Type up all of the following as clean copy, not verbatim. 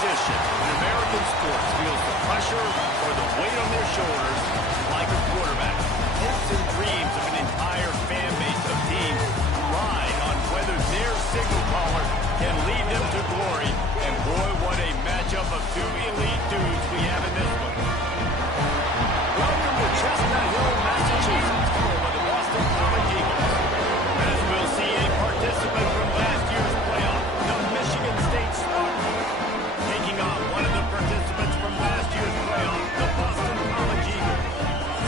position in American sports feels the pressure or the weight on their shoulders like a quarterback. Hopes and dreams of an entire fan base of teams ride on whether their signal caller can lead them to glory. And boy, what a matchup of two elite dudes we have in this one. Welcome to Chestnut Hill, Massachusetts, home of the Boston College Eagles. As we'll see a participant from last year's playoff, the Michigan State Spartans, taking on one of the participants from last year's playoff, the Boston College Eagles.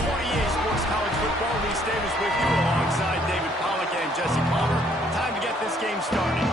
For EA Sports College Football, Lee Davis with you alongside David Pollack and Jesse Palmer. Time to get this game started.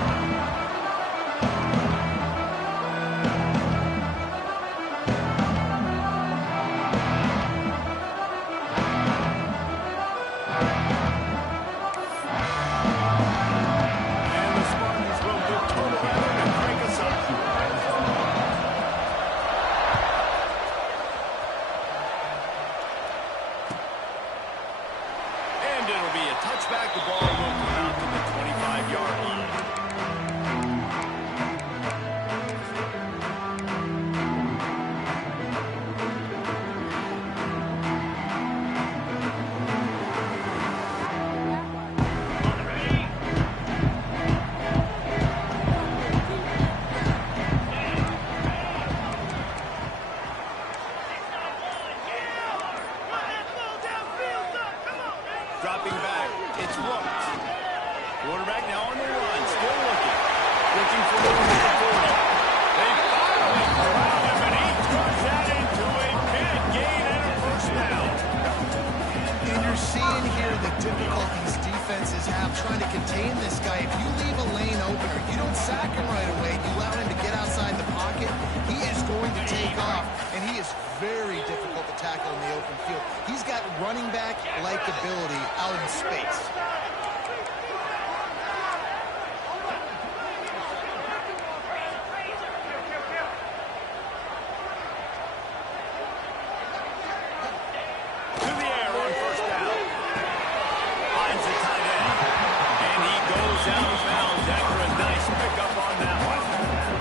Touchback, the ball will come out to the 25-yard line. Dropping back, it's Rooks. Quarterback now on the run, still looking for room at the 40. They finally corral him, and he turns that into a big gain and a first down. And you're seeing here the difficulties defenses have trying to contain this guy. If you leave a lane open or you don't sack him right away, you allow him to get outside the pocket, he is going to take off, and he is very difficult to tackle in the open field. He's got running back-like ability out in space. To the air on first down. Finds the tight end. And he goes out of bounds after a nice pickup on that one.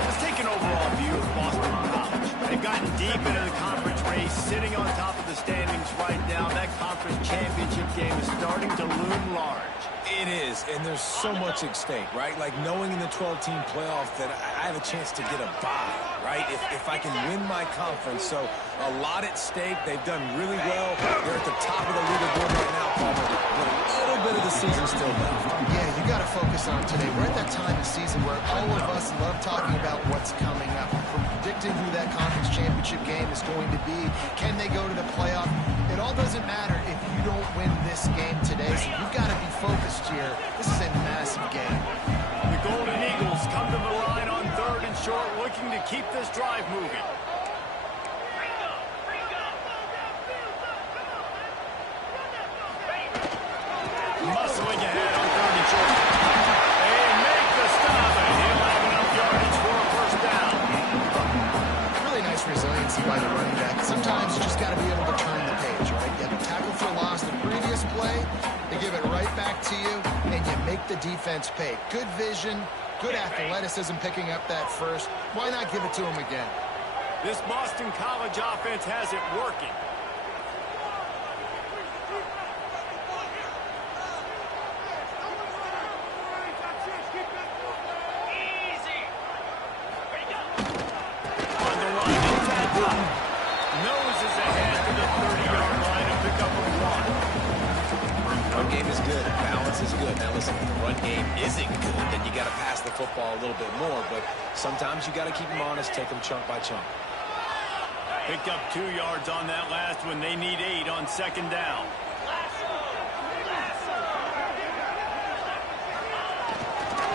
Let's take an overall view of Boston College. They've gotten deep into the conference race, sitting on top of the standings right now. That conference championship game is starting to loom large. It is, and there's so much at stake, right? Like knowing in the 12-team playoff that I have a chance to get a bye, right? If I can win my conference. So a lot at stake. They've done really well. They're at the top of the leaderboard right now, Palmer, but a little bit of the season still left. Yeah, you got to focus on today. We're at that time of season where all of us love talking about what's coming up. From predicting who that conference championship game is going to be. Can they go to the playoff? It all doesn't matter if you don't win this game today, so you've got to be focused here. This is a massive game. The Golden Eagles come to the line on 3rd and short, looking to keep this drive moving. Muscling ahead on 3rd and short. They make the stop, and he'll have enough yardage for a first down. Really nice resiliency by the running back. Sometimes you just got to be able to turn the page, right? You have a tackle for loss the previous play, they give it right back to you, and you make the defense pay. Good vision, good athleticism picking up that first. Why not give it to him again? This Boston College offense has it working. Noses ahead to the 30-yard line and pick up a 1. Run game is good. Balance is good. Now listen, if the run game isn't good, then you got to pass the football a little bit more. But sometimes you got to keep them honest, take them chunk by chunk. Picked up 2 yards on that last one. They need 8 on 2nd down.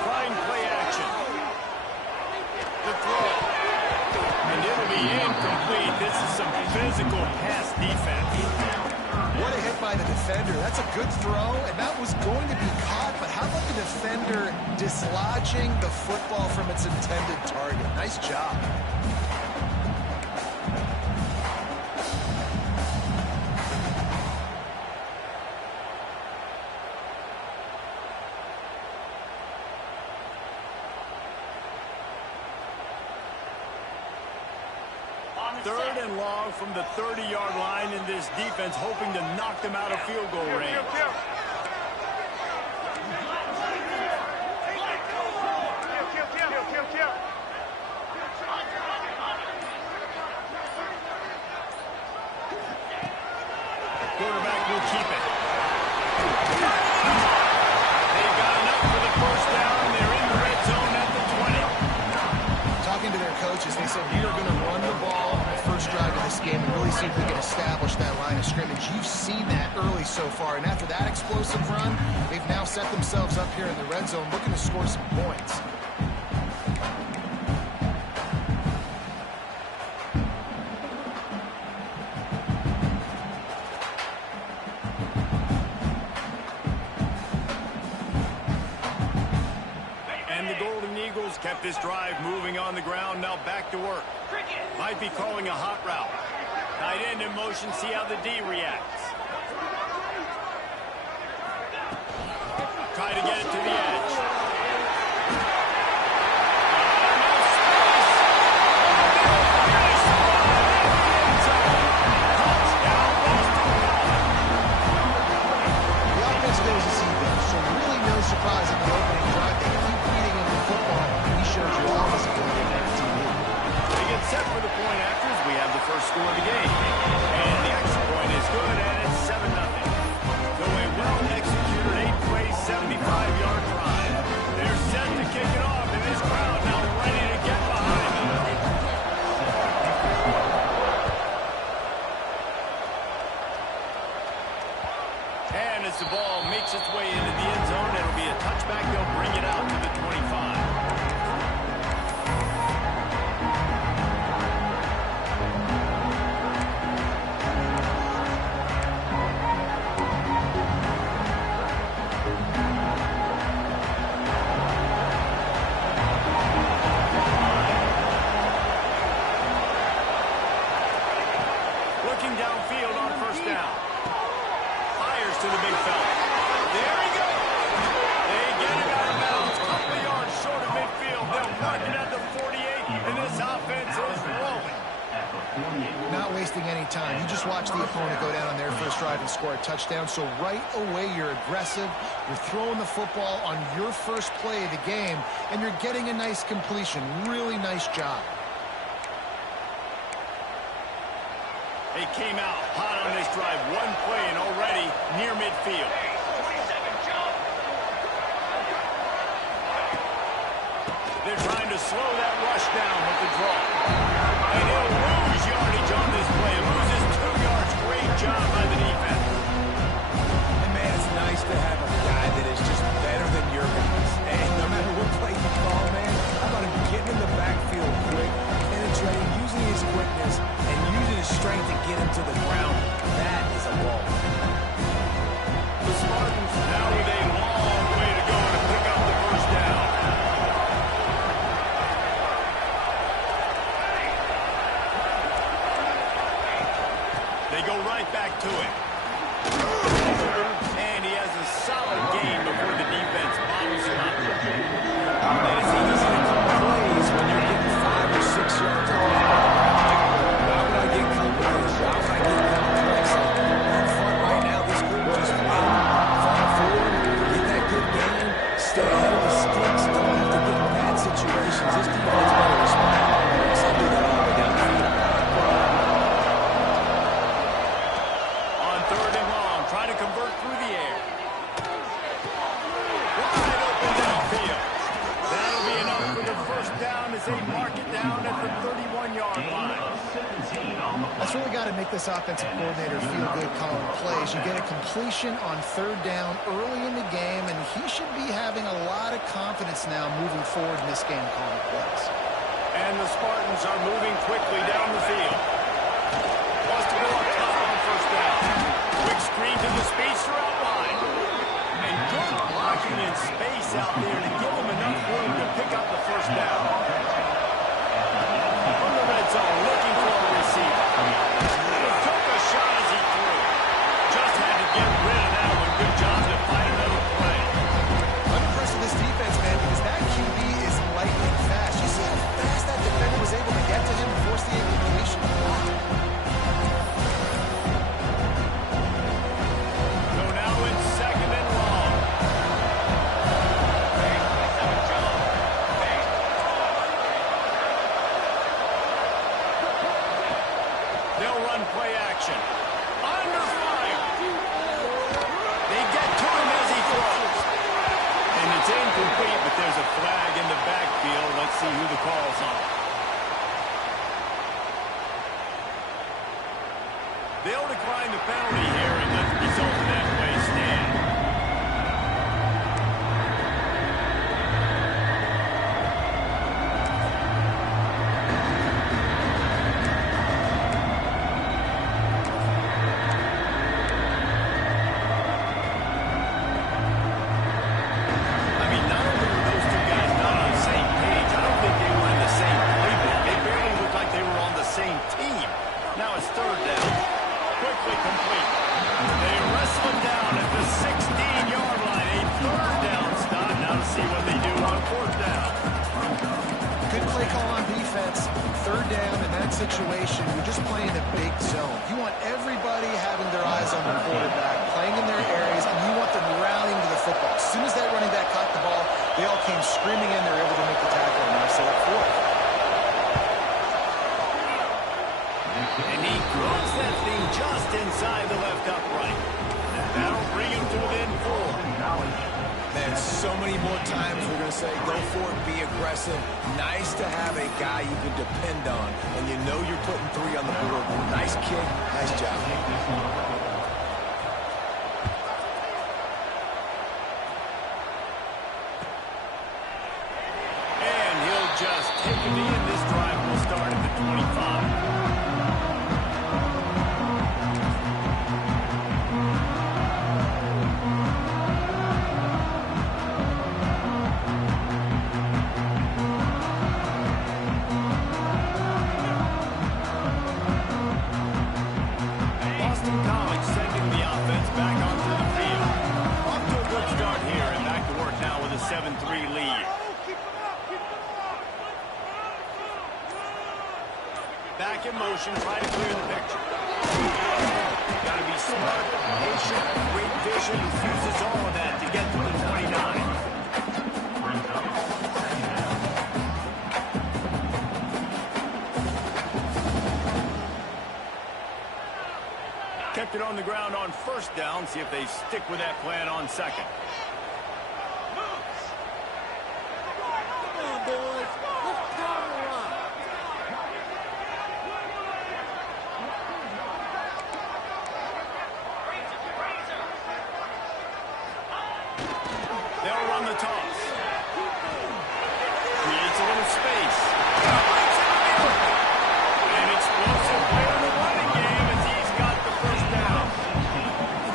Trying play action. The throw. And it'll be incomplete. This is some physical pass defense. What a hit by the defender. That's a good throw, and that was going to be caught, but how about the defender dislodging the football from its intended target? Nice job. 3rd and long from the 30-yard line, in this defense hoping to knock them out of field goal range. Quarterback will keep it. They've got enough for the 1st down. They're in the red zone at the 20. Talking to their coaches, they said we are going to run the ball on the first drive of this game and really see if we can establish that line of scrimmage. You've seen that early so far, and after that explosive run, they've now set themselves up here in the red zone looking to score some points. Kept this drive moving on the ground, now back to work. Might be calling a hot route. Tight end in motion, see how the D reacts. Try to get it to the edge. The offense knows it's even, so really no surprise in the opening drive. They keep feeding him the football. Showed you all this ability on the TV. They get set for the point after as we have the first score of the game. And the extra point is good, and it's 7-0. So a well-executed 8-play, 75-yard drive. They're set to kick it off, and this crowd now ready to get behind them. And as the ball makes its way into the end zone, it'll be a touchback. They'll bring it out to the 25. Downfield on 1st down. Fires to the big fella. There he goes. They get him out of bounds. Couple of yards short of midfield. They'll mark it at the 48, and this offense is rolling. Not wasting any time. You just watch the opponent go down on their first drive and score a touchdown. So right away, you're aggressive. You're throwing the football on your first play of the game, and you're getting a nice completion. Really nice job. They came out hot on this drive. One play and already near midfield. They're trying to slow that rush down with the draw. And he'll lose yardage on this play. Loses 2 yards. Great job by the defense. And man, it's nice to have a guy that is just better than your guys. And no matter what play you call, man, how about him getting in the backfield quick, penetrating, using his quickness, and using his strength to get him to the ground. That is a ball. The Spartans now with a long way to go to pick up the 1st down. They go right back to it. And he has a solid gain before the defense bottles him up. And it's easy to call plays when you're getting 5 or 6 yards off. Why would I get complicated? Why would I get complex? In front right now, this group just win, fall forward, get that good game, stay ahead of the sticks, don't have to get in bad situations. This defense better respond. So do that all the way downfield. On 3rd and long, trying to convert through the air. Wide open downfield. That'll be enough for the 1st down as they mark it down at the 31-yard line. That's really got to make this offensive coordinator feel good calling plays. You get a completion on 3rd down early in the game, and he should be having a lot of confidence now moving forward in this game calling plays. And the Spartans are moving quickly down the field. Wants to go up top on 1st down. Quick screen to the speedster out wide. And good blocking in space out there to give him enough room to pick up the 1st down. From the red zone, looking for a receiver. He took a shot as he threw. Just had to get rid of that one. Good job to find another play. Unimpressed with this defense, man, because that QB is lightning fast. You see how fast that defender was able to get to him and force the incompletion? there's a flag in the backfield. Let's see who the call's on. They'll decline the penalty here and let the result of that play stand. I mean, not only were those two guys not on the same page, I don't think they were in the same playbook. They barely looked like they were on the same team. Now it's third down. Quickly complete. They wrestle him down at the 16-yard line. A third down stop. Now to see what they do on fourth down. Good play call on defense. Third down in that situation, you're just playing a big zone. You want everybody having their eyes on the quarterback, playing in their areas, and you want them rallying to the football. As soon as that running back caught the ball, they all came screaming in. They're able to make the tackle, and now set up fourth. And he throws that thing just inside the left upright. And that'll bring him to within 4. Man, so many more times we're going to say, go for it, be aggressive. Nice to have a guy you can depend on, and you know you're putting 3 on the board. Nice kick, nice job. And he'll just take it in. This drive will start at the 25. Back in motion, try to clear the picture. Got to be smart, patient, great vision. Uses all of that to get to the 29. Kept it on the ground on first down. See if they stick with that plan on second. They'll run the toss. Creates a little space. An explosive play in the running game as he's got the first down.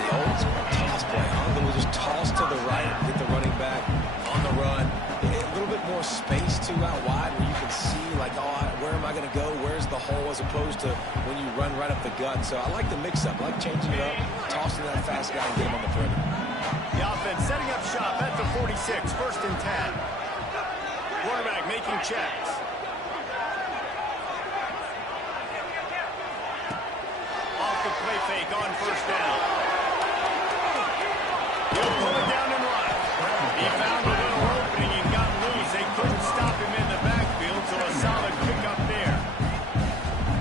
The old toss play, huh? They will just toss to the right, get the running back on the run. A little bit more space, too, out wide where you can see, like, oh, where am I going to go? Where's the hole? As opposed to when you run right up the gut. So I like the mix-up. I like changing it up, tossing that fast guy and get him on the perimeter. The offense setting up shop at the 46, first and 10. Quarterback making checks. Off the play fake on first down. He'll pull it down and run. He found a little opening and got loose. They couldn't stop him in the backfield, so a solid pickup there.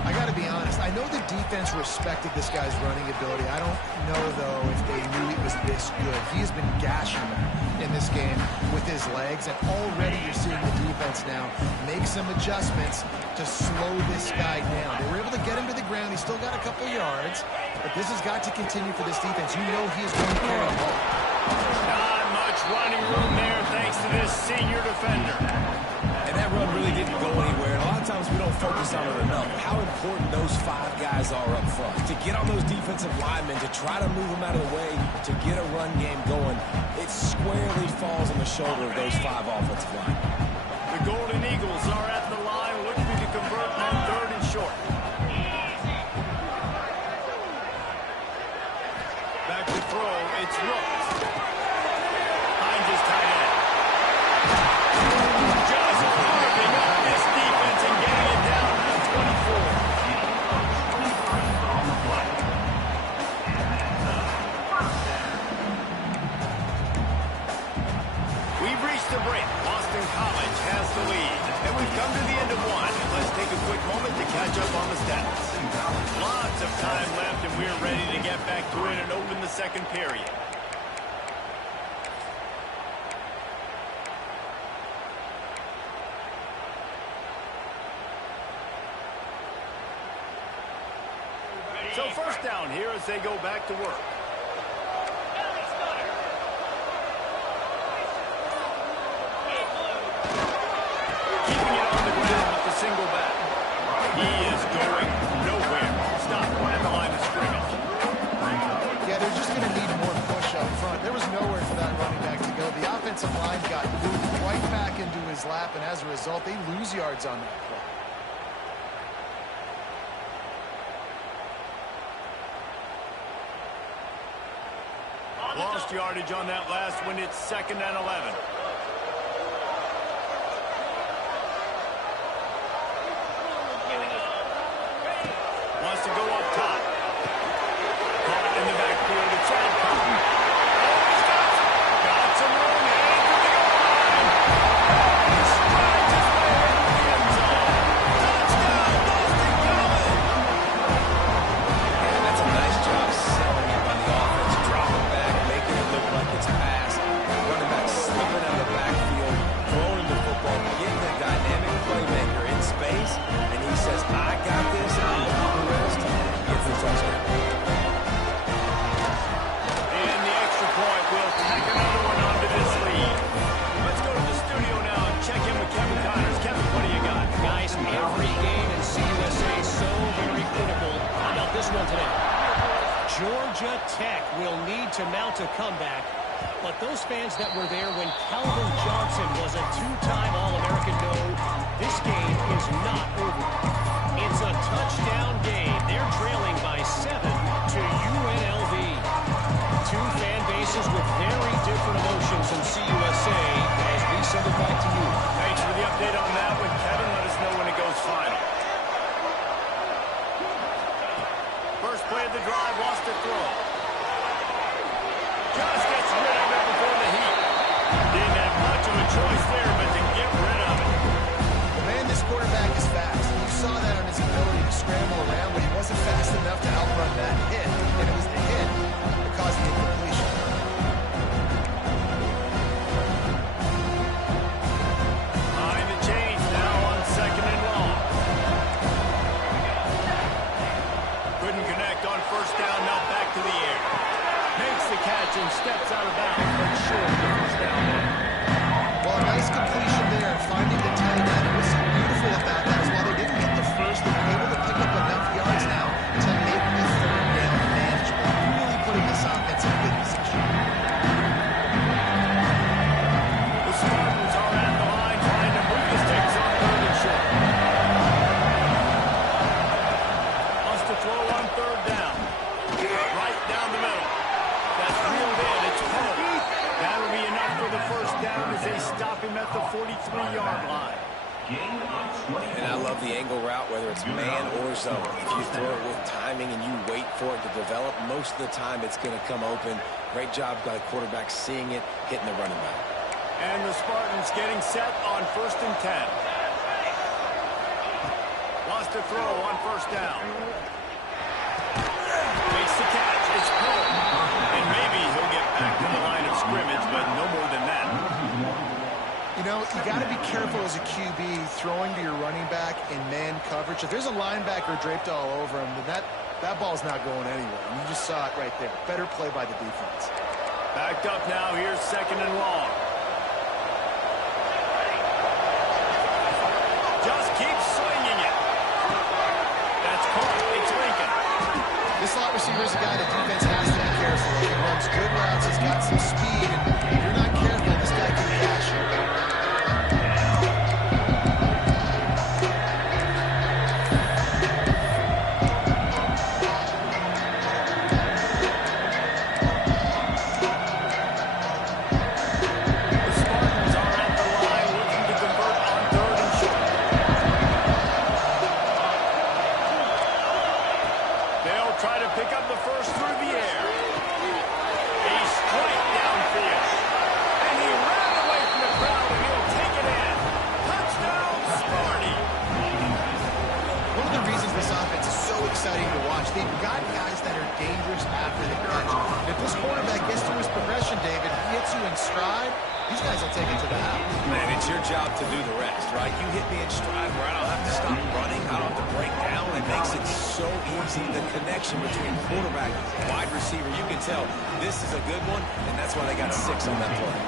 I got to be honest. I know the defense respected this guy's running ability. I don't know, though, if they knew he was this good. He has been gashing them in this game with his legs, and already you're seeing the defense now make some adjustments to slow this guy down. They were able to get him to the ground. He's still got a couple yards, but this has got to continue for this defense. You know he is going to carry the ball. Not much running room there thanks to this senior defender. And that run really didn't go anywhere. And a lot of times we don't focus on it enough. How important those 5 guys are up front. To get on those defensive linemen, to try to move them out of the way, to get a run game going, it squarely falls on the shoulder of those 5 offensive linemen. The Golden Eagles are at the line looking to convert on third and short. Back to throw, it's Rooks. Hines is tight end. Just carving up this defense and getting it down to the 24. We've reached the break. Boston College has the lead. And we've come to the end of one. Let's take a quick moment to catch up on the stats. Lots of time left, and we're ready to get back to it and open the second period. So first down here as they go back to work. Keeping it on the ground with the single back. He is going nowhere. Stop at the line of scrimmage. Yeah, they're just going to need more push up front. There was nowhere for that running back to go. The offensive line got moved right back into his lap, and as a result, they lose yards on that play. Lost yardage on that last one. It's 2nd and 11. Wants to go up top. Caught in the backfield. It's out. Got some room. He strides his way into the end zone. Touchdown, Boston College. And that's a nice job selling it by the offense. Dropping back, making it look like it's passed. Running back slipping out of the backfield, throwing the football, getting a dynamic playmaker in space, and he says, I got this, I'm the rest, and gets the touchdown. And the extra point will tack another one onto this lead. Let's go to the studio now and check in with Kevin Connors. Kevin, what do you got? Guys, every game in CUSA is so very critical. How about this one today? Georgia Tech will need to mount a comeback, but those fans that were there when Calvin Johnson was a two-time All-American know this game is not over. It's a touchdown game. They're trailing by 7 to UNLV. Two fan bases with very different emotions in CUSA as we send it back to you. Thanks for the update on that one, Kevin. Let us know when it goes final. First play of the drive, lost to throw. Just gets rid of it before the heat. Didn't have much of a choice there, but to get rid of it. Man, this quarterback is fast. You saw that on his ability to scramble around, but he wasn't fast enough to outrun that hit. And it was the hit that caused the incompletion. Behind the chains now on 2nd and long. Couldn't connect on first down, now back to the air. Makes the catch and steps out of bounds, but short of the first down there. Well, a nice completion there, finding the tight end. What's so beautiful about that is while they didn't get the first, they were able to pick up enough yards now to make the third down manageable. Really putting this offense in a good position. The Spartans are at the line trying to move the sticks on 3rd and short. Wants to throw on 3rd down. Right down the middle. That's reeled in. It's home. That'll be enough for the first down as they stop him at the 43-yard line. And I love the angle route, whether it's man or zone. If you throw it with timing and you wait for it to develop, most of the time it's going to come open. Great job by the quarterback seeing it, hitting the running back. And the Spartans getting set on 1st and 10. Wants to throw on first down. Makes the catch. It's pulled. And maybe he'll get back to the line of scrimmage, but no more than that. You know, you got to be careful as a QB throwing to your running back in man coverage. If there's a linebacker draped all over him, then that ball's not going anywhere. And you just saw it right there. Better play by the defense. Backed up now. Here's 2nd and long. Just keeps swinging it. That's caught. It's Lincoln. This slot receiver is a guy that defense has to be careful of. He runs good routes. He's got some speed. And if you're not careful, this guy can cash you. Exciting to watch. They've got guys that are dangerous after the catch. And if this quarterback gets through his progression, David, he hits you in stride, These guys will take it to the house. Man, it's your job to do the rest, right? You hit me in stride where I don't have to stop running. I don't have to break down. It makes it so easy. The connection between quarterback and wide receiver, you can tell this is a good one, and that's why they got 6 on that play.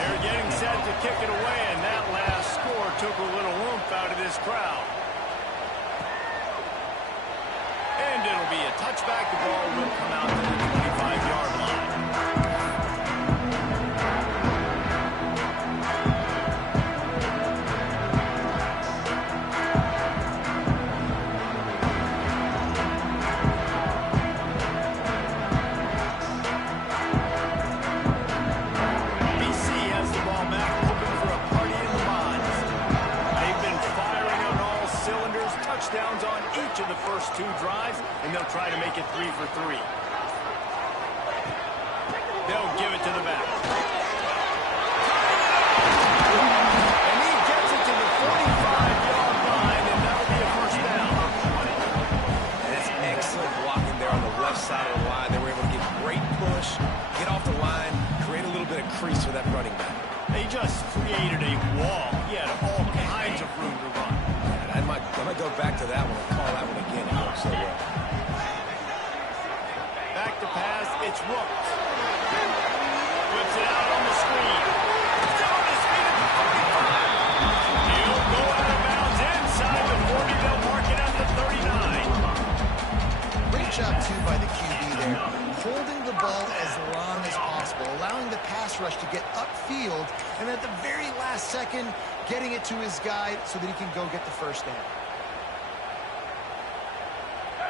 They're getting set to kick it away, and that last score took a little oomph out of this crowd. And it'll be a touchback. The ball will come out to the 25-yard line. Touchdowns on each of the first 2 drives, and they'll try to make it 3 for 3. They'll give it to the back. And he gets it to the 45-yard line, and that'll be a first down. That's excellent blocking there on the left side of the line. They were able to get great push, get off the line, create a little bit of crease for that running back. They just created a wall. He had all kinds of room to run. I might go back to that one and call that one again. It worked so well. Back to pass. It's Rooks. Whips it out on the screen. He's on his feet at the 45. He'll go out of bounds inside the 40. They'll mark it at the 39. Great job, too, by the QB there. Holding the ball as long as possible, allowing the pass rush to get upfield, and at the very last second, getting it to his guy so that he can go get the first down.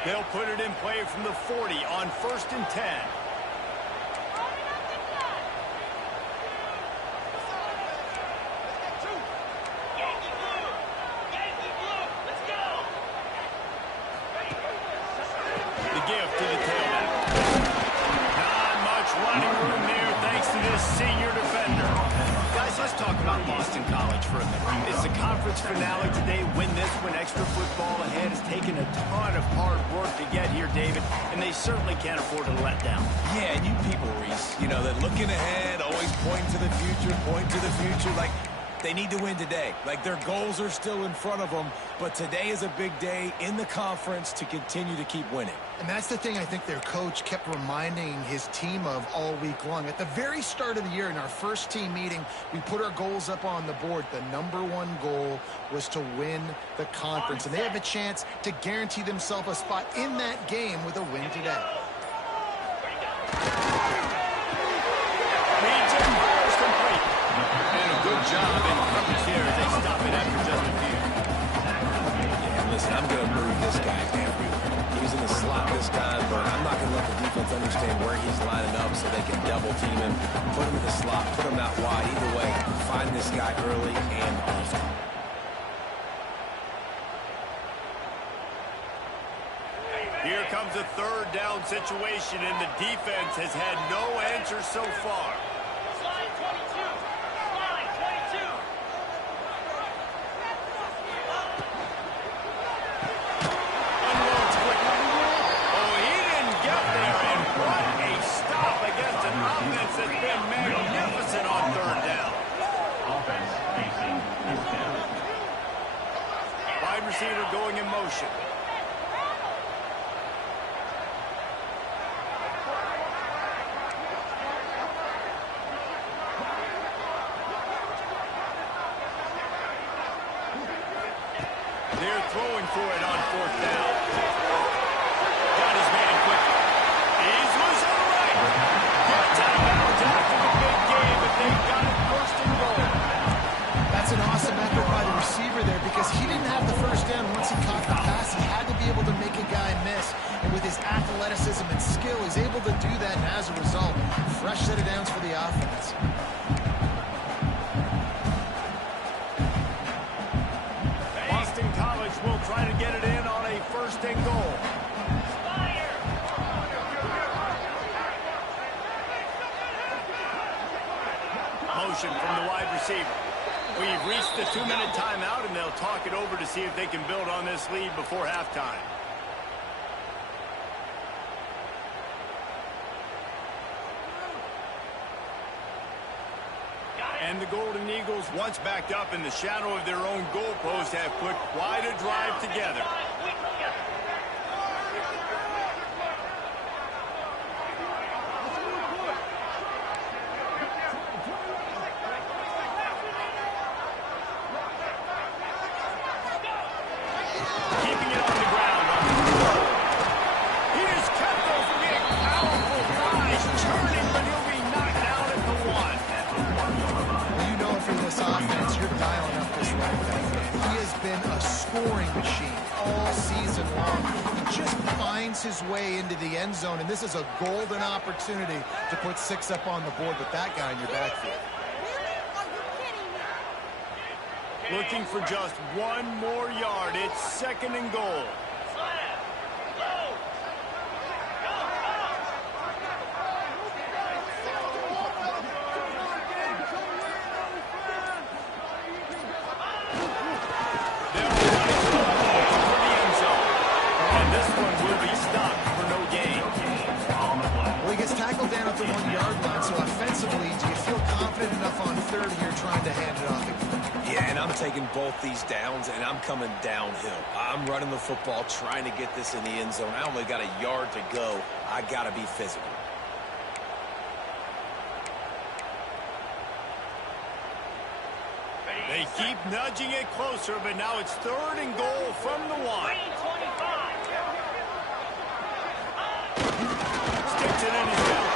They'll put it in play from the 40 on 1st and 10. The give to the tailback. Not much running room there thanks to this senior defender. Guys, let's talk about Boston College for a minute. It's the conference finale today. Win this, win extra football ahead. Has taken a ton of hard work to get here, David, and they certainly can't afford to let down. Yeah, and you people, Reese, you know, that looking ahead, always pointing to the future, like they need to win today. Like their goals are still in front of them, but today is a big day in the conference to continue to keep winning. And that's the thing I think their coach kept reminding his team of all week long. At the very start of the year in our first team meeting, we put our goals up on the board. The #1 goal was to win the conference, and they have a chance to guarantee themselves a spot in that game with a win today. Good job in coverage here as they stop it after just a few. Yeah, listen, I'm going to move this guy everywhere. He's in the slot this time, but I'm not going to let the defense understand where he's lining up so they can double team him, put him in the slot, put him out wide. Either way, find this guy early and often. Here comes a 3rd down situation, and the defense has had no answer so far. That's been magnificent on 3rd down. Wide receiver going in motion. They're throwing for it on 4th down. Got his man quickly. He's loose on the right. Gets out of bounds after the big game, but they got it 1st and goal. That's an awesome effort by the receiver there because he didn't have the first down once he caught the pass. He had to be able to make a guy miss. And with his athleticism and skill, he's able to do that. And as a result, fresh set of downs for the offense. Boston College will try to get it in on a 1st and goal. Motion from the wide receiver. We've reached the 2-minute timeout, and they'll talk it over to see if they can build on this lead before halftime. And the Golden Eagles, once backed up in the shadow of their own goalpost, have put quite a drive together. Keeping it on the ground. He has kept those big, powerful thighs turning, but he'll be knocked down at the one. You know, for this offense, you're dialing up this right back. He has been a scoring machine all season long. He just finds his way into the end zone, and this is a golden opportunity to put 6 up on the board with that guy in your backfield. Looking for just one more yard. It's 2nd and goal. Tackled down at the 1-yard line, so offensively, do you feel confident enough on 3rd here trying to hand it off again? Yeah, and I'm taking both these downs, and I'm coming downhill. I'm running the football, trying to get this in the end zone. I only got a yard to go. I got to be physical. They keep nudging it closer, but now it's 3rd and goal from the 1. Sticks it in his belt.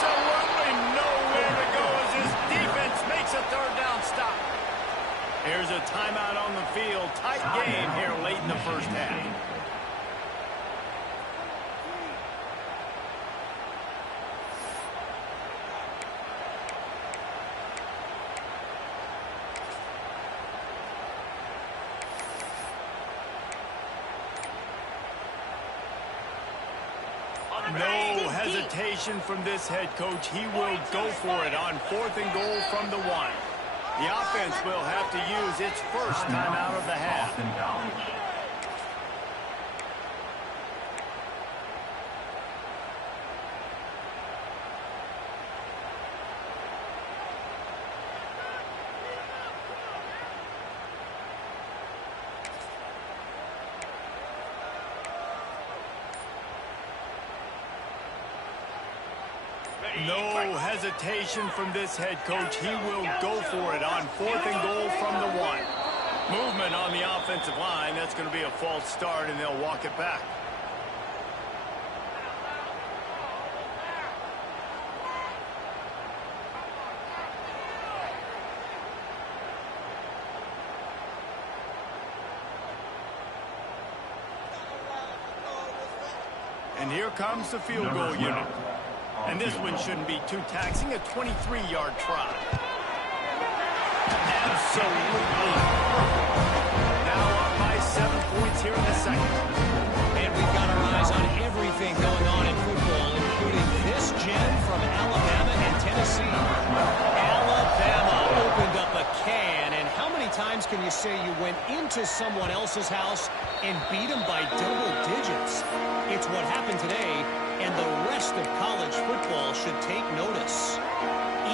Absolutely nowhere to go as his defense makes a 3rd down stop. Here's a timeout on the field. Tight game here late in the first half. No hesitation from this head coach. He will go for it on 4th and goal from the 1. The offense will have to use its first timeout of the half. No hesitation from this head coach. He will go for it on 4th and goal from the 1. Movement on the offensive line. That's going to be a false start, and they'll walk it back. And here comes the field goal unit. And this one shouldn't be too taxing, a 23-yard try. Absolutely perfect. Now up by 7 points here in the 2nd. And we've got our eyes on everything going on in football, including this gem from Alabama and Tennessee. Alabama opened up a can, and how many times can you say you went into someone else's house and beat them by double digits? It's what happened today, and the rest of college football should take notice.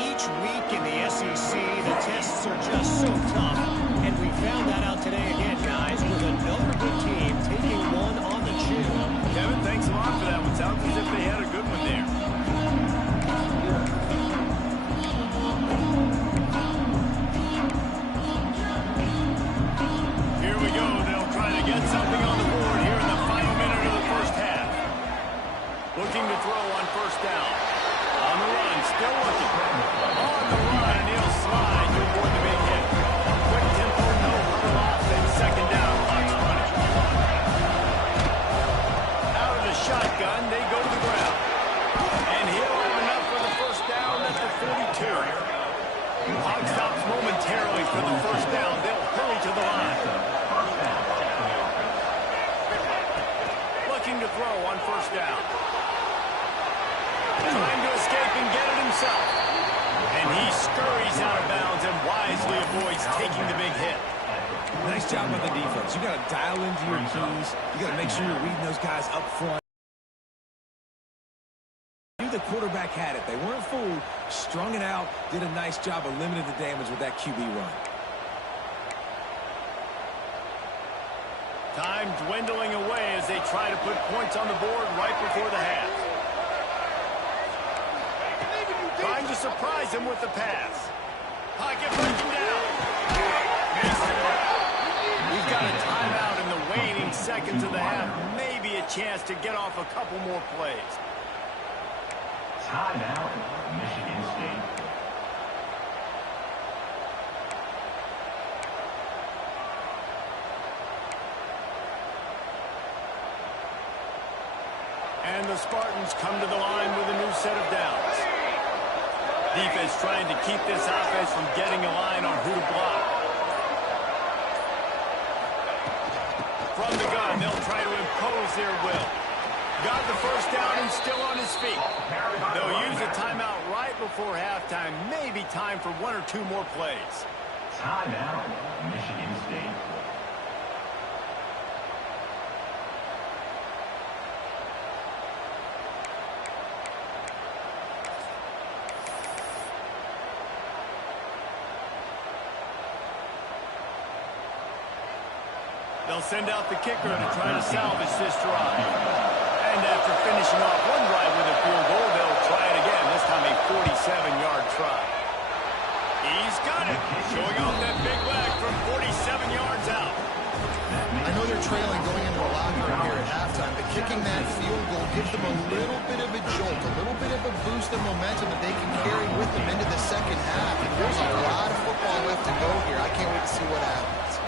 Each week in the SEC, the tests are just so tough, and we found that out today again, guys, with another good team taking one on the chin. Kevin, thanks a lot for that one. Sounds as if they had a good one there. Here we go. They'll try to get something on the board here in the final minute of the first half. Looking to throw on 1st down. On the run, still looking. On the run, and he'll slide to avoid the big hit. Quick tempo, no hurl off, and 2nd down. Clock's running. Out of the shotgun, they go to the ground. And he'll have enough for the 1st down at the 42. Clock stops momentarily for the 1st down. They'll hurry to the line. Looking to throw on 1st down. Trying to escape and get it himself. And he scurries out of bounds and wisely avoids taking the big hit. Nice job by the defense. You got to dial into your keys. You got to make sure you're reading those guys up front. Do the quarterback had it. They weren't fooled, strung it out, did a nice job of limiting the damage with that QB run. Time dwindling away as they try to put points on the board right before the half. Trying to surprise him with the pass. Pocket breaking down. We've got a timeout in the waning seconds of the half. Maybe a chance to get off a couple more plays. Timeout, Michigan State. And the Spartans come to the line with a new set of downs. Defense trying to keep this offense from getting a line on who to block. From the gun, they'll try to impose their will. Got the first down and still on his feet. They'll use a timeout right before halftime. Maybe time for one or two more plays. Timeout, Michigan State. They'll send out the kicker to try to salvage this drive. And after finishing off one drive with a field goal, they'll try it again, this time a 47-yard try. He's got it, showing off that big leg from 47 yards out. I know they're trailing going into the locker room here at halftime, but kicking that field goal gives them a little bit of a jolt, a little bit of a boost of momentum that they can carry with them into the second half. And there's a lot of football left to go here. I can't wait to see what happens.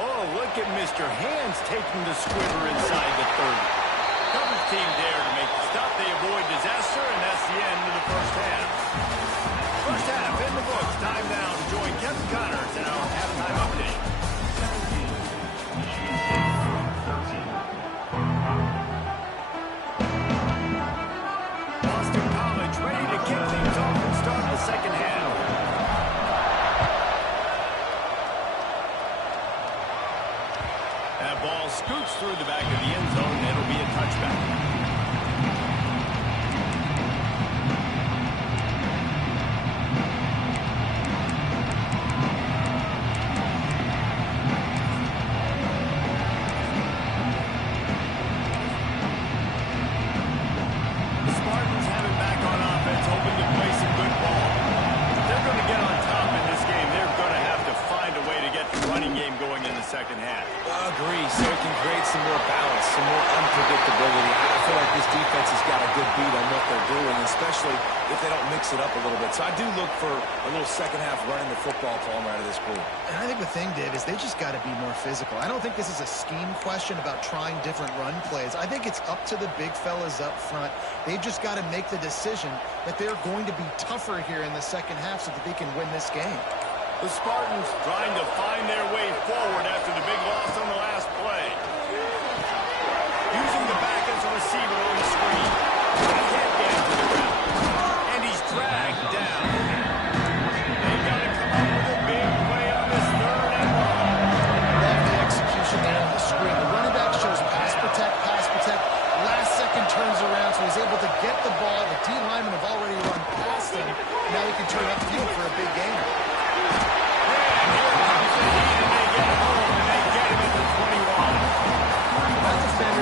Oh, look at Mr. Hands taking the squiver inside the 30. Coverage team there to make the stop. They avoid disaster, and that's the end of the first half. First half in the books. Time now to join Kevin Connors in our halftime update. Boston College ready to kick things off and start the second half. That ball scoots through the back of the end zone, and it'll be a touchback. The Spartans have it back on offense, hoping to play some good ball. If they're going to get on top in this game, they're going to have to find a way to get the running game going in the second half. Agree, so it can create some more balance, some more unpredictability. I feel like this defense has got a good beat on what they're doing, especially if they don't mix it up a little bit. So I do look for a little second half running the football calm out of this group. And I think the thing, Dave, is they just got to be more physical. I don't think this is a scheme question about trying different run plays. I think it's up to the big fellas up front. They've just got to make the decision that they're going to be tougher here in the second half so that they can win this game. The Spartans trying to find their way forward after the big loss on the last play. Using the back as a receiver on the screen. He can't get into the ground. And he's dragged down. They've got to come up with a big play on this third and long. Love the execution there on the screen. The running back shows pass protect, pass protect. Last second turns around, so he's able to get the ball. The D linemen have already run past him. Now he can turn upfield for a big gainer.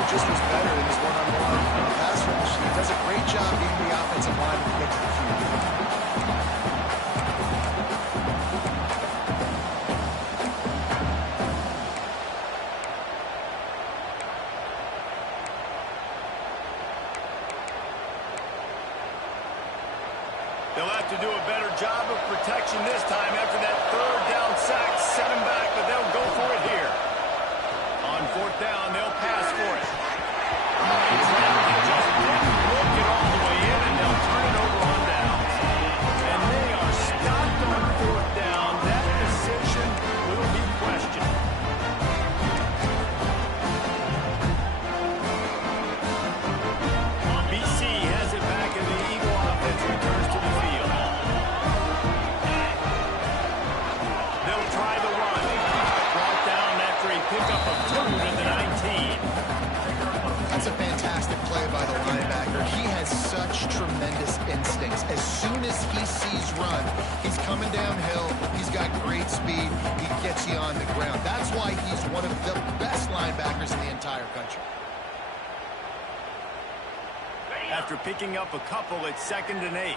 Just was better in his one-on-one pass rush. He does a great job being the offensive line to get to the field. They'll have to do a better job of protection this time after that third down sack. Set him back, but they'll go for it here. On fourth down, they'll pass for it. Just look it all the way in, and they'll turn it over on downs. And they are stopped on fourth down. That decision will be questioned. BC has it back, and the Eagle offense returns to the field. They'll try the run. Brought down after a pickup of 2 to the 19. such tremendous instincts. As soon as he sees run, he's coming downhill. He's got great speed. He gets you on the ground. That's why he's one of the best linebackers in the entire country. After picking up a couple, it's 2nd and 8.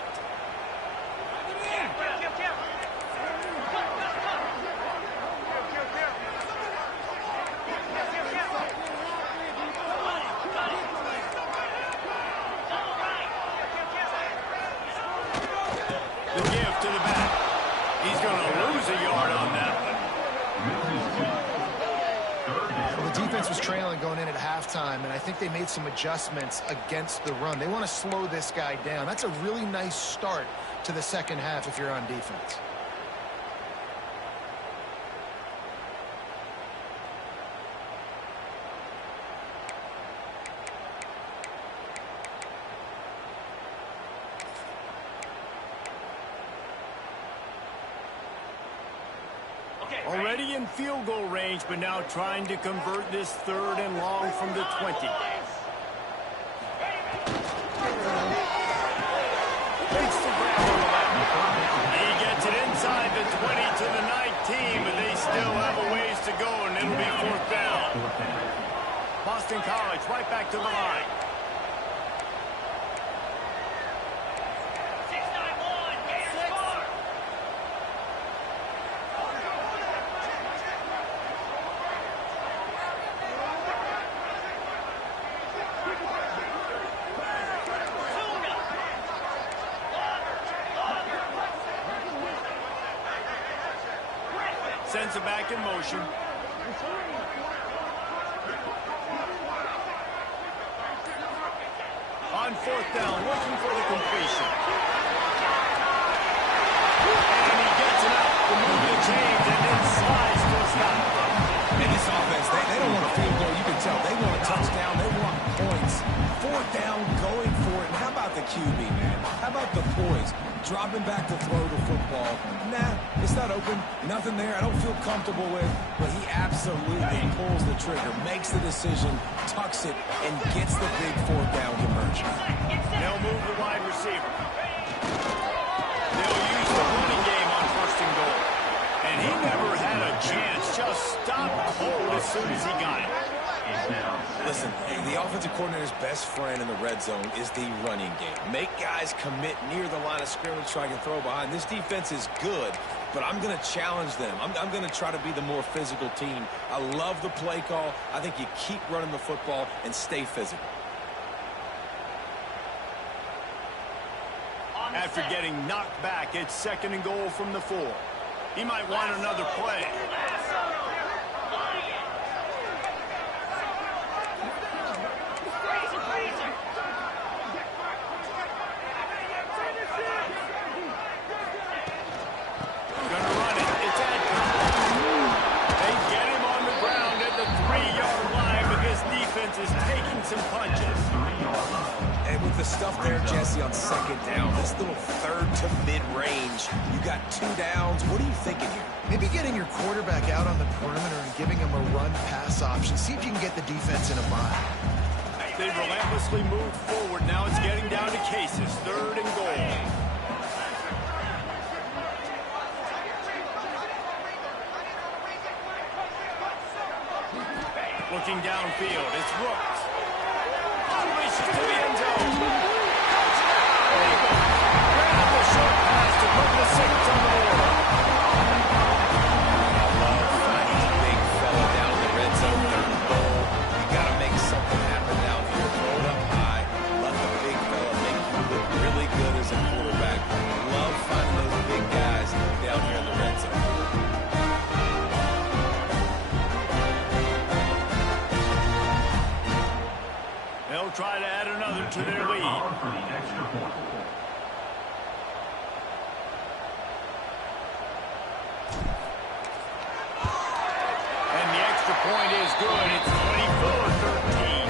The give to the back. He's going to lose a yard on that one. Well, the defense was trailing going in at halftime, and I think they made some adjustments against the run. They want to slow this guy down. That's a really nice start to the second half if you're on defense. Already in field goal range, but now trying to convert this 3rd and long from the 20. Takes the grab on the left. He gets it inside the 20 to the 19, but they still have a ways to go, and it'll be 4th down. Boston College right back to the line. Sends it back in motion. On 4th down, looking for the completion. And he gets it out. The move to change and then slides to a stop. And this offense, they don't want a field goal. You can tell they want a touchdown. They want points. 4th down, going for it. And how about the QB, man? How about the poise? Dropping back to throw the football. Nah, it's not open. Nothing there I don't feel comfortable with. But he absolutely pulls the trigger, makes the decision, tucks it, and gets the big 4th down conversion. They'll move the wide receiver. They'll use the running game on 1st and goal. And he never had a chance. Just stopped cold as soon as he got it. Listen, the offensive coordinator's best friend in the red zone is the running game. Make guys commit near the line of scrimmage so I can throw behind. This defense is good, but I'm going to challenge them. I'm going to try to be the more physical team. I love the play call. I think you keep running the football and stay physical. After getting knocked back, it's 2nd and goal from the 4. He might want another play. The stuff there, Jesse, on 2nd down. This little 3rd to mid-range. You got 2 downs. What are you thinking here? Maybe getting your quarterback out on the perimeter and giving him a run-pass option. See if you can get the defense in a bind. They've relentlessly moved forward. Now it's getting down to cases. 3rd and goal. Looking downfield. It's Rooks. Unleashes to the end zone. There you go. Grab the short pass to put the 6 on the board. Love finding a big fella down in the red zone, 3rd and goal. You got to make something happen down here. Throw it up high. Let the big fella make you look really good as a quarterback. Love finding those big guys down here in the red zone. They'll try to add another to their lead. And the extra point is good. It's 24-13.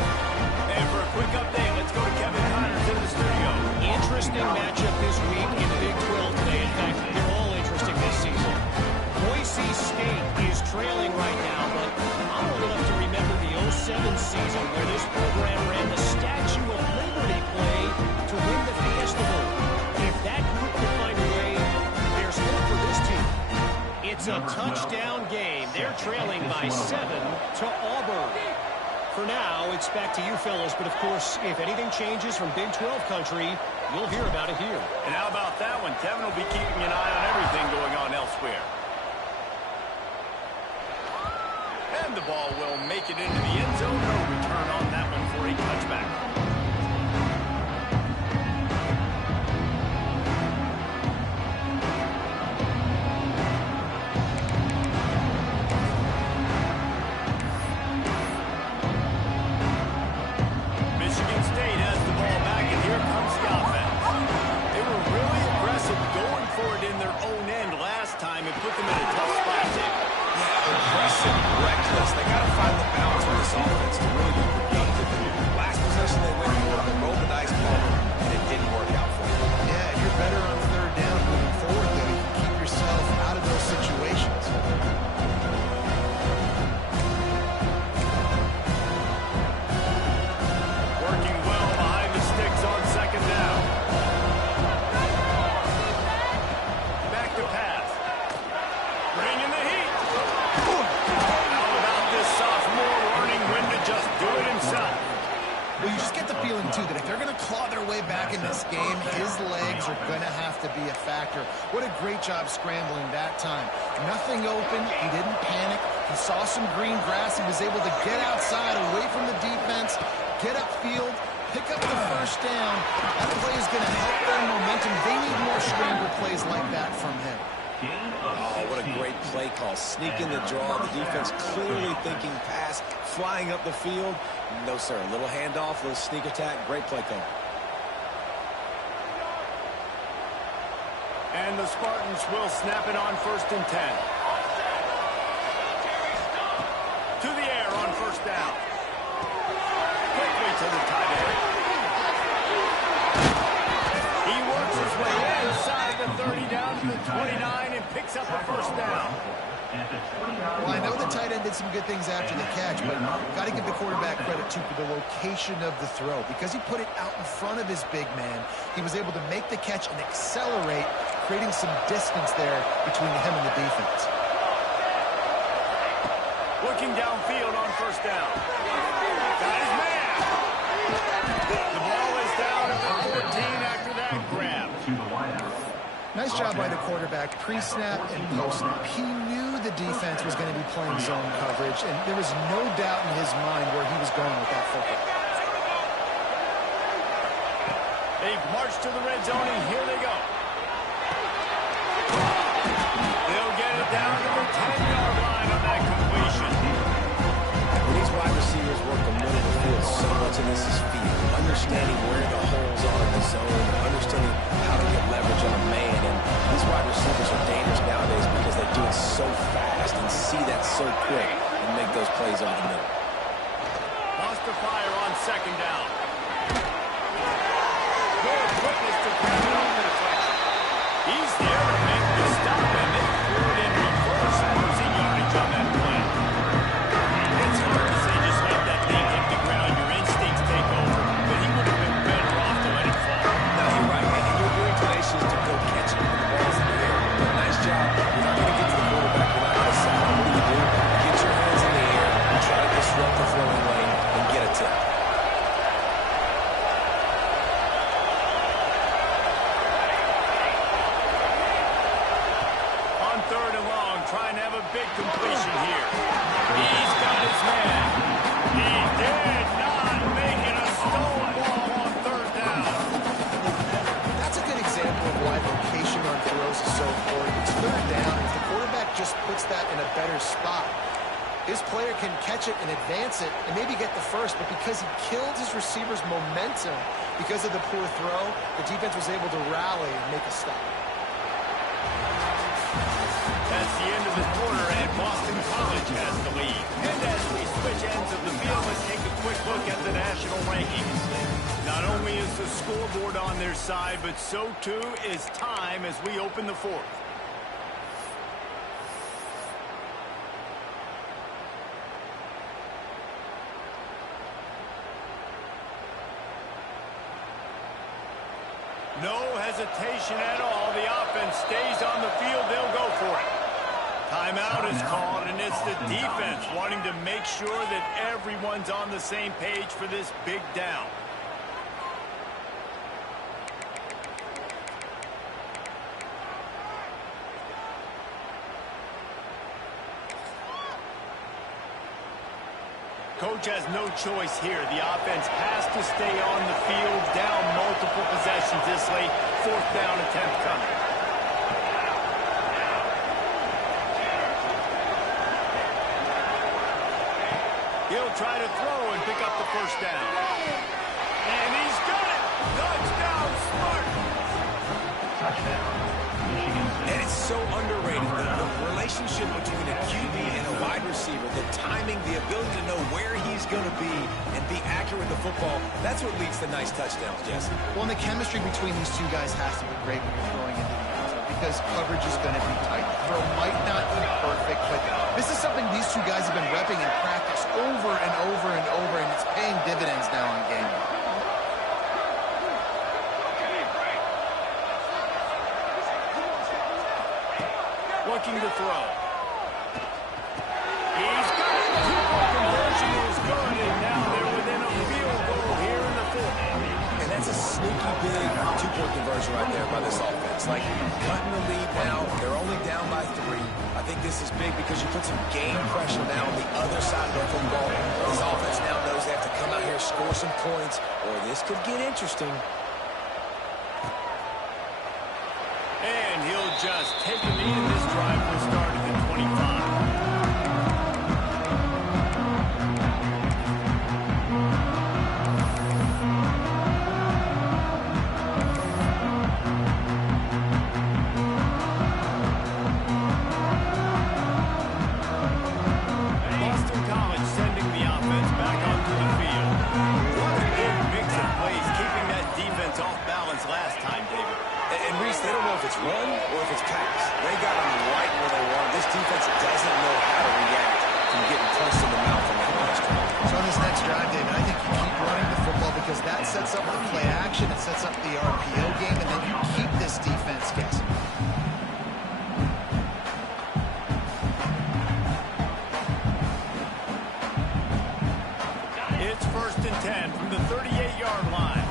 And for a quick update, let's go to Kevin Connors in the studio. Interesting matchup this week in the Big 12 today. In fact, they're all interesting this season. Boise State is trailing right now, but I'm old enough to remember the 07 season where this program ran the Statue of Liberty play to win the It's a touchdown game. They're trailing by 7 to Auburn. For now, it's back to you fellas, but of course, if anything changes from Big 12 country, you'll hear about it here. And how about that one? Kevin will be keeping an eye on everything going on elsewhere. And the ball will make it into the end zone. No return on that one for a touchback. Michigan State has the ball back, and here comes the offense. They were really aggressive going for it in their own end last time and put them in a tough spot, Jake. Aggressive, reckless. They got to find the balance with this offense to really be productive. Last possession they went for, they rolled the dice ball, and it didn't work out for them. Yeah, you're better on third down moving forward, though. You can keep yourself out of those situations. Working well behind the sticks on second down. Back to pass. Bringing the heat. How about this sophomore learning when to just do it himself? Well, you just get the feeling, too, that if they're going to claw their way back in this game, his legs are going to have to be a factor. What a great job scrambling that time. Nothing open. He didn't panic. He saw some green grass. He was able to get outside, away from the defense, get upfield, pick up the first down. That play is going to help their momentum. They need more scramble plays like that from him. Oh, what a great play call. Sneaking the draw. The defense clearly thinking pass, flying up the field. No, sir. A little handoff, a little sneak attack. Great play call. And the Spartans will snap it on 1st and 10. To the air on first down. Quickly to the tight end. He works his way inside the 30 down to the 29 and picks up a first down. Well, I know the tight end did some good things after the catch, but got to give the quarterback credit, too, for the location of the throw. Because he put it out in front of his big man, he was able to make the catch and accelerate, creating some distance there between him and the defense. Looking downfield on first down. Got his man. The ball is down at the 14 after that grab. Nice job by the quarterback, pre-snap and post-snap. He knew the defense was going to be playing zone coverage, and there was no doubt in his mind where he was going with that football. They've marched to the red zone, and here they go. They'll get it down to the 10-yard line on that completion. When these wide receivers work the middle of the field, so much of this is feel. Understanding where the holes are in the zone, understanding how to get leverage on a man. And these wide receivers are dangerous nowadays because they do it so fast and see that so quick and make those plays over the middle. Wants to fire on second down. Good quickness to grab it off the deflection. He's there to make the stop, and they threw it in reverse, losing yardage on that play. It's hard to say just let that thing hit the ground. Your instincts take over, but he would have been better off to let it fall. No, you're right, man. And you're very tenacious to go catch it when the ball's in the air. Nice job. You're not going to get to the quarterback. You're not going to sack him. What do? Get your hands in the air and try to disrupt the throwing lane and get a tip. On third and long, trying to have a big completion here. He's got his man. He did not make it a stone ball on third down. That's a good example of why location on throws is so important. It's third down. If the quarterback just puts that in a better spot, his player can catch it and advance it and maybe get the first, but because he killed his receiver's momentum because of the poor throw, the defense was able to rally and make a stop. That's the end of the quarter, and Boston College has the lead. And as we switch ends of the field, let's take a quick look at the national rankings. Not only is the scoreboard on their side, but so too is time as we open the fourth. No hesitation at all. The offense stays on the field. They'll go for it. Timeout is called, and it's the defense wanting to make sure that everyone's on the same page for this big down. Coach has no choice here. The offense has to stay on the field, down multiple possessions this late. Fourth down attempt coming. He'll try to throw and pick up the first down. And he's got it! Touchdown, Smart! Touchdown, Michigan State. And it's so underrated, the relationship between a QB and a wide receiver, the timing, the ability to know where he's going to be and be accurate with the football, that's what leads to nice touchdowns, Jesse. Well, and the chemistry between these two guys has to be great when you're throwing into the end zone because coverage is going to be tight. The throw might not be perfect, but this is something these two guys have been repping in practice over and over and over, and it's paying dividends now on game day. Looking to throw. He's got it. Two-point conversion is good, and now they're within a field goal here in the fourth. And that's a sneaky big two-point conversion right there by this offense. Like, cutting the lead now, they're only down by 3. I think this is big because you put some game pressure now on the other side of the football. This offense now knows they have to come out here, score some points, or this could get interesting. And he'll just take a knee in this drive. Will start at the 25. Boston College sending the offense back onto the field. What a good mix of plays, keeping that defense off balance last time, David. And Reese, they don't know if it's run or if it's pass. They got them right where they want. This defense doesn't know how to react from getting punched in the mouth on that last drive. So on this next drive, David, I think you keep running the football because that sets up the play action, it sets up the RPO game, and then you keep this defense guessing. It's 1st and 10 from the 38-yard line.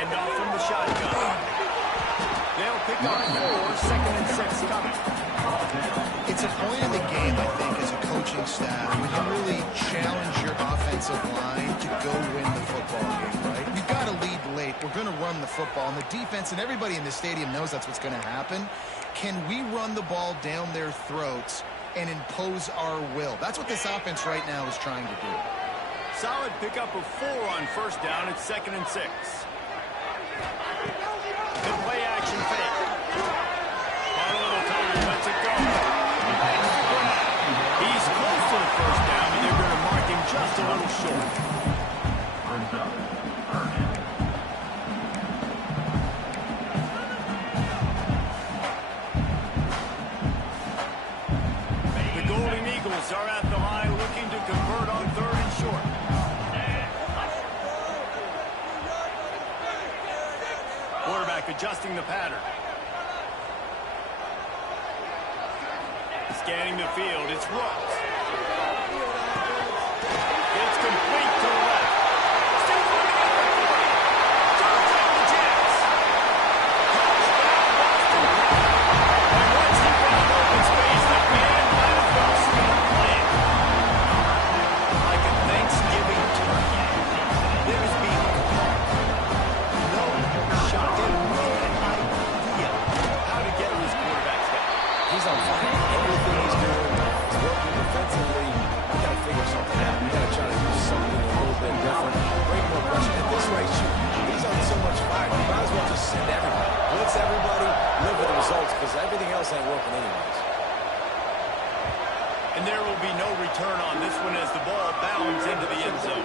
And off from the shotgun. They'll pick up 4, 2nd and 6 coming. It's a point in the game, I think, as a coaching staff, when you really challenge your offensive line to go win the football game, right? You've got to lead late. We're going to run the football. And the defense and everybody in the stadium knows that's what's going to happen. Can we run the ball down their throats and impose our will? That's what this offense right now is trying to do. Solid pickup of 4 on 1st down. It's 2nd and 6. The play action fake. On a little time, lets it go. He's close to the 1st down, and they're going to mark him just a little short. First up, Vernon. The Golden Eagles are at the line looking to convert on 3rd and short. Quarterback adjusting the pattern. Scanning the field, it's Rooks. It's complete to the left. Still running at the 40. Touchdown the Jets. Touchdown Boston. And once he found open space, the man might as well stop playing. Like a Thanksgiving turkey. There's being caught. No shot. Get no idea how to get to his quarterback's head. He's on fire. Everything he's doing is working defensively. We got to figure something out. We got to try to do something a little bit different. Bring more pressure. At this rate, shoot, he's on so much fire. You might as well just send everybody. Blitz everybody. Live with the results because everything else ain't working anyways. And there will be no return on this one as the ball bounds into the end zone.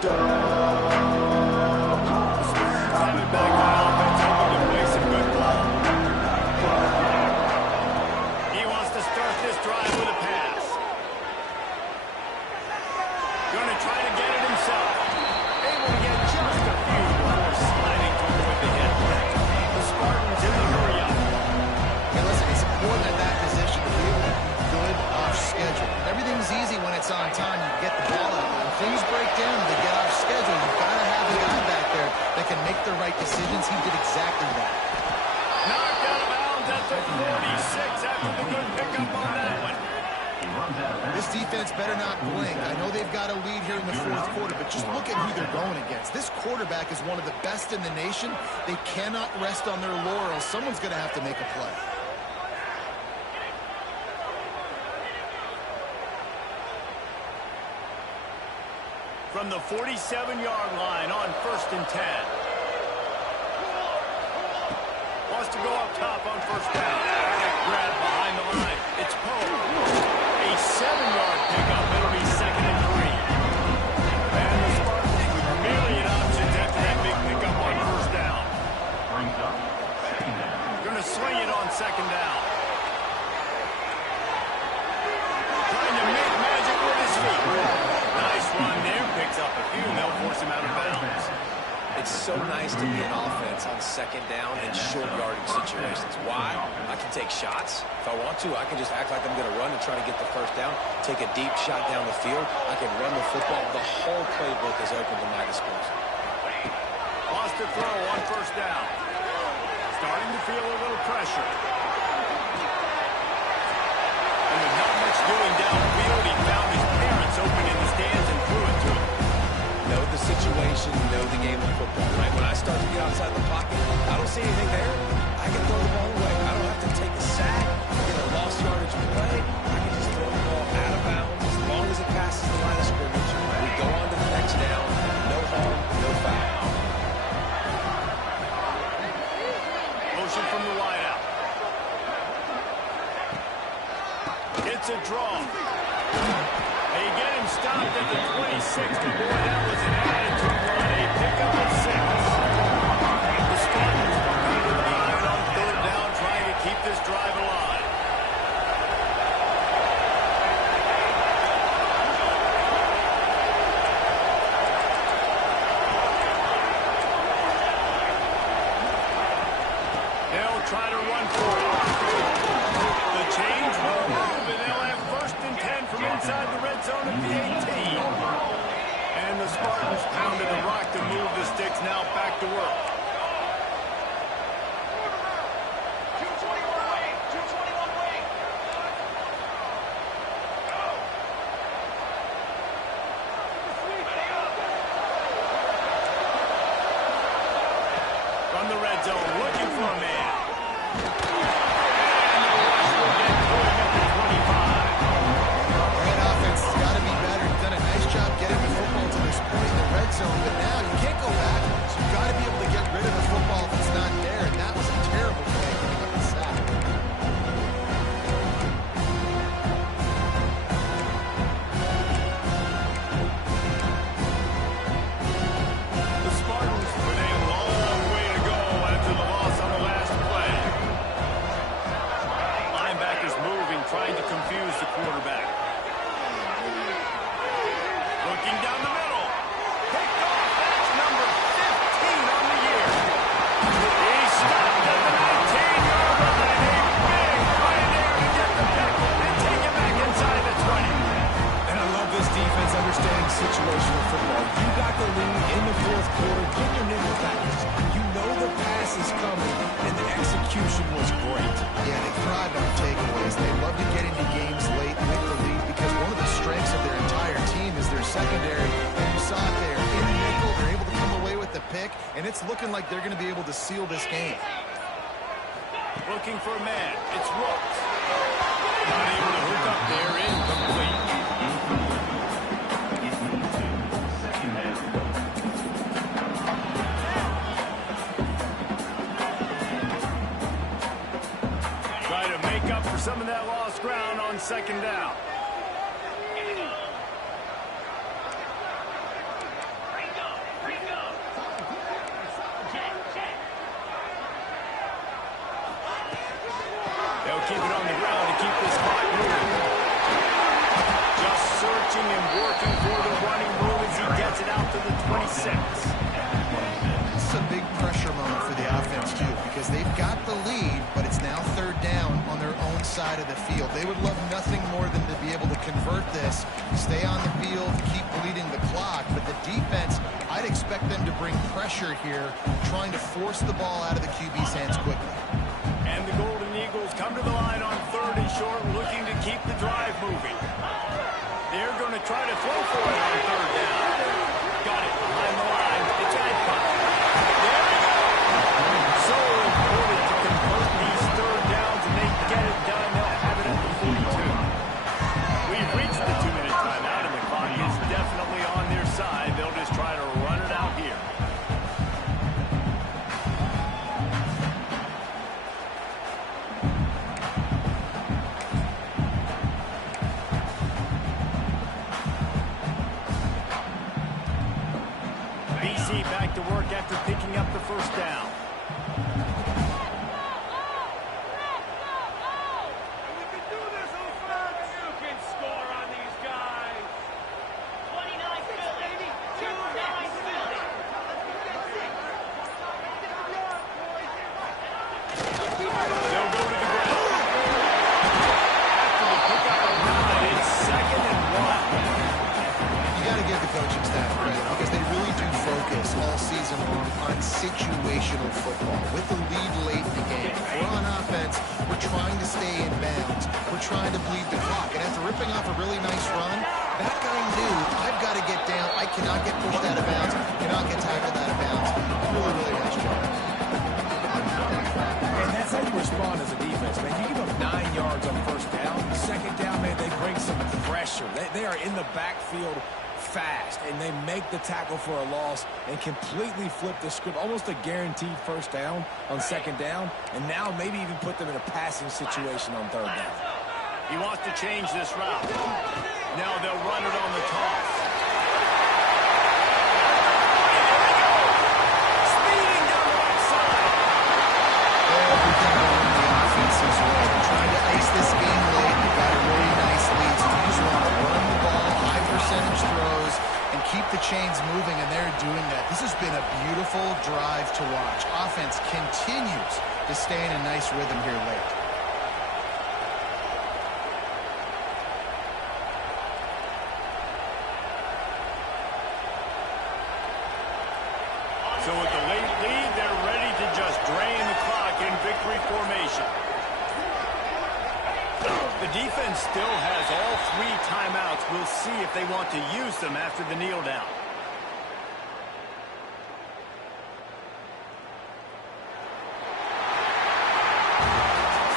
Done. the right decisions, he did exactly that. Knocked out of bounds at the 46 after the good pickup on that one. This defense better not blink. I know they've got a lead here in the fourth quarter, but just look at who they're going against. This quarterback is one of the best in the nation. They cannot rest on their laurels. Someone's going to have to make a play. From the 47-yard line on 1st and 10. Wants to go up top on 1st down. Grab behind the line. It's Poe. A 7-yard pickup. It'll be 2nd and 3. And the Spartans with a million options after that big pickup on 1st down. Brings up second down. Going to swing it on 2nd down. Trying to make magic with his feet. Nice run there. Picks up a few. They'll force him out of bounds. It's so nice to be an offense on 2nd down in short yardage situations. Why? I can take shots. If I want to, I can just act like I'm going to run and try to get the 1st down, take a deep shot down the field. I can run the football. The whole playbook is open to my disposal. Lost to throw on 1st down. Starting to feel a little pressure. And with not much doing downfield, he found his parents open in the stands and threw it to him. Know the situation, know the game of football, right? When I start to get outside the pocket, I don't see anything there. I can throw the ball away. I don't have to take a sack, get a lost yardage play. I can just throw the ball out of bounds as long as it passes the line of scrimmage. We go on to the next down. No harm, no foul. Motion from the wideout. It's a draw. They get him stopped at the 26, but boy, that was an attitude run. A pickup of 6. The Spartans under the line on 3rd down, trying to keep this drive alive. They'll try to run for it. The change will move, and they'll have 1st and 10 from inside the red zone at the 18. And the Spartans pounded the rock to move the sticks, now back to work. From the red zone, looking for a man. And the rush will get to him at the 25. That offense has got to be better. You've done a nice job getting the football to this point in the red zone, but now you can't go back. So you've got to be able to get rid of the football if it's not there, and that was a terrible play giving up the sack. The Spartans with a long way to go after the loss on the last play. Linebackers moving, trying to confuse the quarterback. Looking down the middle. Picked off. That's number 15 on the year. He's stopped at the 19-yard line. A big run there to get the pick and take it back inside the 20. And I love this defense understanding situational football. You got the lead in the 4th quarter. Get your nickel package. You know the pass is coming, and the execution was great. Yeah, they thrive on takeaways. They love to get into games late with the lead because one of the strengths of their entire team is their secondary. And you saw it there. In nickel, they're able to come away with the pick, and it's looking like they're going to be able to seal this game. Looking for a man. It's Rooks. Not able to hook up there. Incomplete. Second down. Try to make up for some of that lost ground on 2nd down. They'll keep it on the ground to keep this clock moving. Just searching and working for the running move as he gets it out to the 26. This is a big pressure moment for the offense, too, because they've got the lead, but it's now 3rd down on their own side of the field. They would love nothing more than to be able to convert this, stay on the field, keep bleeding the clock, but the defense, I'd expect expect them to bring pressure here, trying to force the ball out of the QB's hands quickly. And the Golden Eagles come to the line on 3rd and short, looking to keep the drive moving. They're going to try to throw for it on 3rd down. Got it behind the line. It's Adcock. There we go. So important to convert these 3rd downs, and they get it done. They'll have it at the 42. We've reached the 2-minute timeout, and the clock is definitely on their side. They'll just try to run it out here. BC back to work after picking up the 1st down. Situational football with the lead late in the game. We're on offense. We're trying to stay in bounds. We're trying to bleed the clock. And after ripping off a really nice run, that guy knew, I've got to get down. I cannot get pushed out of bounds. Cannot get tackled out of bounds. Really, really nice job. And that's how you respond as a defense, man. You give up 9 yards on 1st down. 2nd down, man, they bring some pressure. They are in the backfield fast, and they make the tackle for a loss and completely flip the script, almost a guaranteed 1st down on 2nd down, and now maybe even put them in a passing situation on 3rd down. He wants to change this route. Now they'll run it on the toss. Speeding down the right side. Everything going in the offense's way. They're trying to ice this game late. You've got a really nice lead, so you just want to run the ball, high percentage throws, and keep the chains moving, and they're doing that. This has been a beautiful drive to watch. Offense continues to stay in a nice rhythm here late. So with the late lead, they're ready to just drain the clock in victory formation. The defense still has all 3 timeouts. We'll see if they want to use them after the kneel down.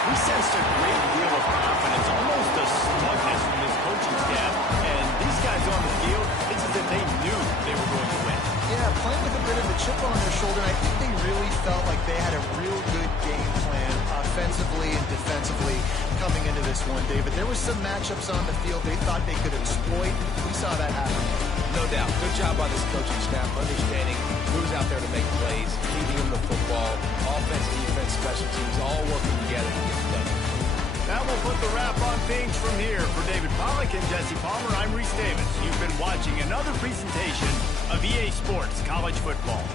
We sensed a great deal of confidence, almost a smugness from this coaching staff. And these guys on the field, it's as if they knew they were going to win. Yeah, playing with a bit of a chip on their shoulder. I think they really felt like they had a real good game plan offensively and defensively coming into this one, David. There was some matchups on the field they thought they could exploit. We saw that happen. No doubt. Good job by this coaching staff, understanding who's out there to make plays, feeding them the football, offense, defense, special teams, all working together to get it done. That will put the wrap on things from here. For David Pollack and Jesse Palmer, I'm Reese Davis. You've been watching another presentation of EA Sports College Football.